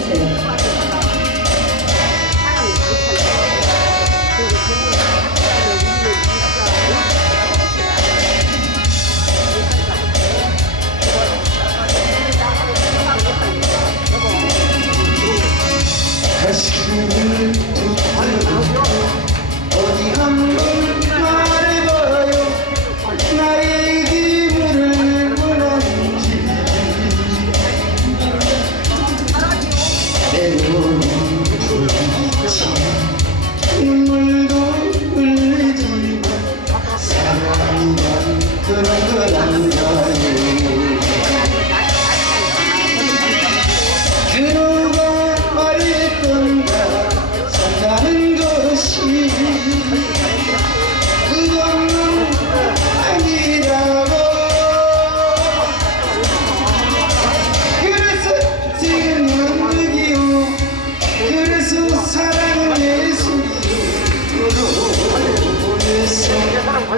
해주세요. 다시 그를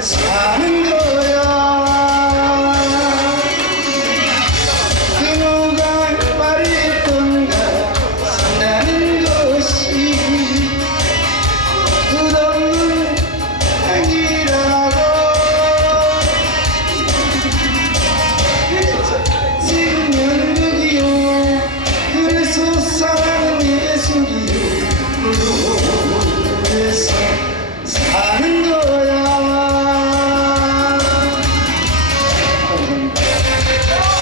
사는 거야